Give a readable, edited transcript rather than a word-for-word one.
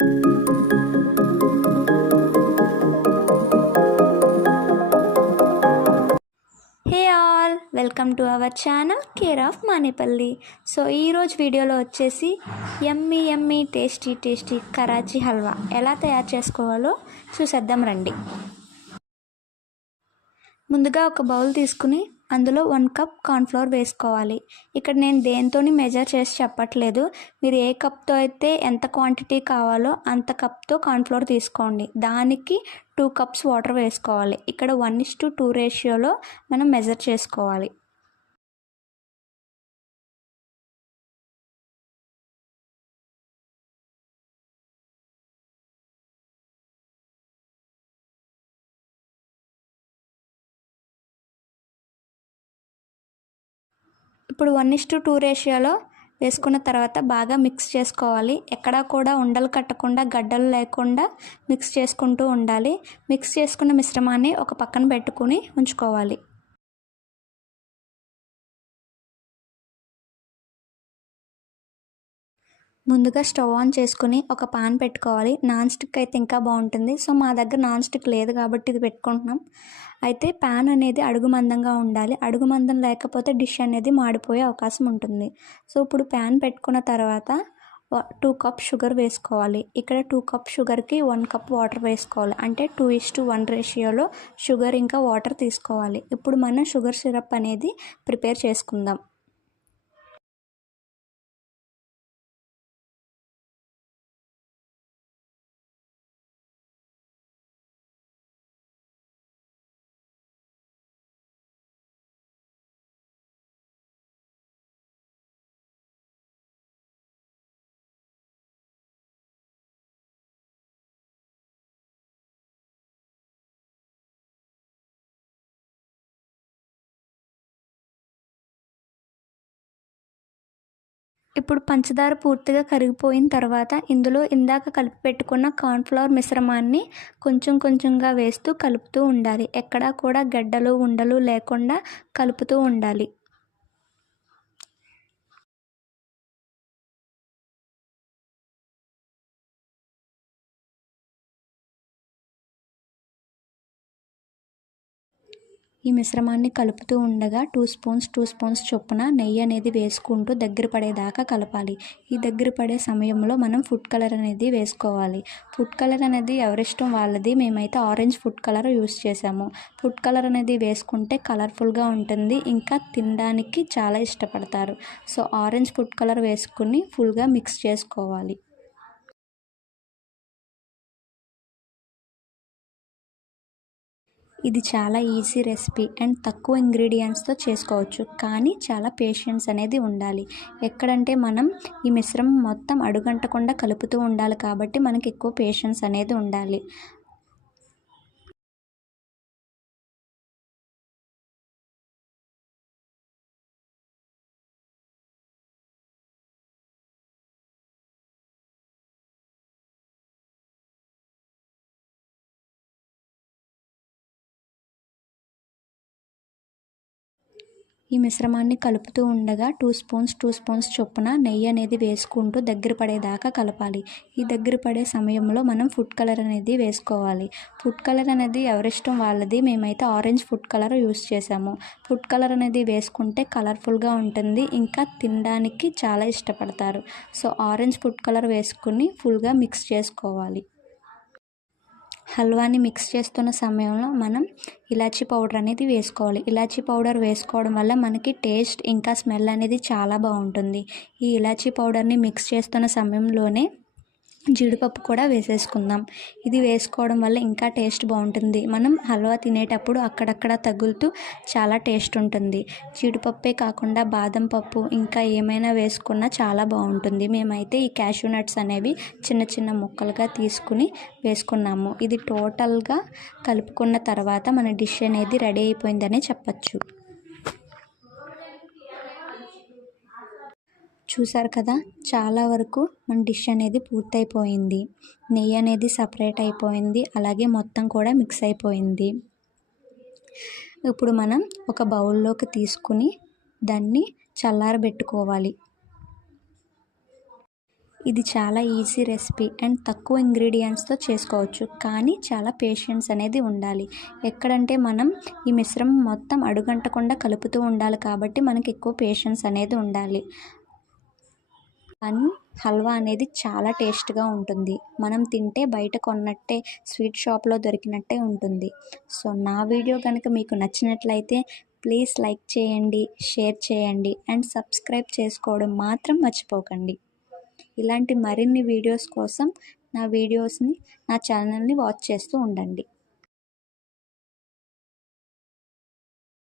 Hey all, welcome to our channel care of Manepalli. So ఈరోజు వీడియోలో వచ్చేసి యమ్మీ యమ్మీ టేస్టీ కరాచీ హల్వా ఎలా తయారు చేసుకోవాలో చూసేద్దాం రండి. ముందుగా ఒక బౌల్ తీసుకుని అందులో 1 కప్ కార్న్ఫ్లోర్ వేసుకోవాలి. ఇక్కడ నేను దేంతోని మెజర్ చేసి చెప్పట్లేదు. మీరు ఏ కప్తో అయితే ఎంత క్వాంటిటీ కావాలో అంత కప్తో కార్న్ఫ్లోర్ తీసుకోండి. దానికి 2 కప్స్ వాటర్ వేసుకోవాలి. ఇక్కడ 1:2 రేషియోలో మనం మెజర్ చేసుకోవాలి. ఇప్పుడు 1:2 రేషియోలో వేసుకున్న తర్వాత బాగా మిక్స్ చేసుకోవాలి. ఎక్కడా కూడా ఉండలు కట్టకుండా, గడ్డలు లేకుండా మిక్స్ చేసుకుంటూ ఉండాలి. మిక్స్ చేసుకున్న మిశ్రమాన్ని ఒక పక్కన పెట్టుకుని ఉంచుకోవాలి. ముందుగా స్టవ్ ఆన్ చేసుకుని ఒక పాన్ పెట్టుకోవాలి. నాన్ స్టిక్ అయితే ఇంకా బాగుంటుంది. సో మా దగ్గర నాన్ స్టిక్ లేదు కాబట్టి ఇది పెట్టుకుంటున్నాం. అయితే పాన్ అనేది అడుగు మందంగా ఉండాలి. అడుగు మందం లేకపోతే డిష్ అనేది మాడిపోయే అవకాశం ఉంటుంది. సో ఇప్పుడు పాన్ పెట్టుకున్న తర్వాత 2 కప్ షుగర్ వేసుకోవాలి. ఇక్కడ 2 కప్ షుగర్కి 1 కప్ వాటర్ వేసుకోవాలి. అంటే 2:1 రేషియోలో షుగర్ ఇంకా వాటర్ తీసుకోవాలి. ఇప్పుడు మనం షుగర్ సిరప్ అనేది ప్రిపేర్ చేసుకుందాం. ఇప్పుడు పంచదార పూర్తిగా కరిగిపోయిన తర్వాత ఇందులో ఇందాక కలిపి పెట్టుకున్న కార్న్ఫ్లవర్ మిశ్రమాన్ని కొంచెంగా వేస్తూ కలుపుతూ ఉండాలి. ఎక్కడా కూడా గడ్డలు ఉండలు లేకుండా కలుపుతూ ఉండాలి. ఈ మిశ్రమాన్ని కలుపుతూ ఉండగా 2 స్పూన్స్ చొప్పున నెయ్యి అనేది వేసుకుంటూ దగ్గర పడేదాకా కలపాలి. ఈ దగ్గర పడే సమయంలో మనం ఫుడ్ కలర్ అనేది వేసుకోవాలి. ఫుడ్ కలర్ అనేది ఎవరిష్టం వాళ్ళది. మేమైతే ఆరెంజ్ ఫుడ్ కలర్ యూస్ చేసాము. ఫుడ్ కలర్ అనేది వేసుకుంటే కలర్ఫుల్గా ఉంటుంది, ఇంకా తినడానికి చాలా ఇష్టపడతారు. సో ఆరెంజ్ ఫుడ్ కలర్ వేసుకుని ఫుల్గా మిక్స్ చేసుకోవాలి. ఇది చాలా ఈజీ రెసిపీ అండ్ తక్కువ ఇంగ్రీడియంట్స్తో చేసుకోవచ్చు. కానీ చాలా పేషెన్స్ అనేది ఉండాలి. ఎక్కడంటే మనం ఈ మిశ్రమం మొత్తం అడుగంటకుండా కలుపుతూ ఉండాలి కాబట్టి మనకి ఎక్కువ పేషెన్స్ అనేది ఉండాలి. ఈ మిశ్రమాన్ని కలుపుతూ ఉండగా 2 స్పూన్స్ చొప్పున నెయ్యి అనేది వేసుకుంటూ దగ్గర పడేదాకా కలపాలి. ఈ దగ్గర పడే సమయంలో మనం ఫుడ్ కలర్ అనేది వేసుకోవాలి. ఫుడ్ కలర్ అనేది ఎవరిష్టం వాళ్ళది. మేమైతే ఆరెంజ్ ఫుడ్ కలర్ యూస్ చేసాము. ఫుడ్ కలర్ అనేది వేసుకుంటే కలర్ఫుల్గా ఉంటుంది, ఇంకా తినడానికి చాలా ఇష్టపడతారు. సో ఆరెంజ్ ఫుడ్ కలర్ వేసుకుని ఫుల్గా మిక్స్ చేసుకోవాలి. హల్వాని మిక్స్ చేస్తున్న సమయంలో మనం ఇలాచీ పౌడర్ అనేది వేసుకోవాలి. ఇలాచీ పౌడర్ వేసుకోవడం వల్ల మనకి టేస్ట్ ఇంకా స్మెల్ అనేది చాలా బాగుంటుంది. ఈ ఇలాచీ పౌడర్ని మిక్స్ చేస్తున్న సమయంలోనే జీడిపప్పు కూడా వేసేసుకుందాం. ఇది వేసుకోవడం వల్ల ఇంకా టేస్ట్ బాగుంటుంది. మనం హల్వా తినేటప్పుడు అక్కడక్కడ తగులుతూ చాలా టేస్ట్ ఉంటుంది. జీడిపప్పే కాకుండా బాదం పప్పు ఇంకా ఏమైనా వేసుకున్నా చాలా బాగుంటుంది. మేమైతే ఈ క్యాషూ నట్స్ అనేవి చిన్న ముక్కలుగా తీసుకుని వేసుకున్నాము. ఇది టోటల్గా కలుపుకున్న తర్వాత మన డిష్ అనేది రెడీ అయిపోయిందనే చెప్పచ్చు. చూసారు కదా, చాలా వరకు మన డిష్ అనేది పూర్తయిపోయింది. నెయ్యి అనేది సపరేట్ అయిపోయింది, అలాగే మొత్తం కూడా మిక్స్ అయిపోయింది. ఇప్పుడు మనం ఒక బౌల్లోకి తీసుకుని దాన్ని చల్లారబెట్టుకోవాలి. ఇది చాలా ఈజీ రెసిపీ అండ్ తక్కువ ఇంగ్రీడియంట్స్తో చేసుకోవచ్చు, కానీ చాలా పేషెన్స్ అనేది ఉండాలి. ఎక్కడంటే మనం ఈ మిశ్రమం మొత్తం అడుగంటకుండా కలుపుతూ ఉండాలి కాబట్టి మనకి ఎక్కువ పేషెన్స్ అనేది ఉండాలి. కానీ హల్వా అనేది చాలా టేస్ట్గా ఉంటుంది. మనం తింటే బయట కొన్నట్టే స్వీట్ షాప్లో దొరికినట్టే ఉంటుంది. సో నా వీడియో కనుక మీకు నచ్చినట్లయితే ప్లీజ్ లైక్ చేయండి, షేర్ చేయండి అండ్ సబ్స్క్రైబ్ చేసుకోవడం మాత్రం మర్చిపోకండి. ఇలాంటి మరిన్ని వీడియోస్ కోసం నా ఛానల్ని వాచ్ చేస్తూ ఉండండి.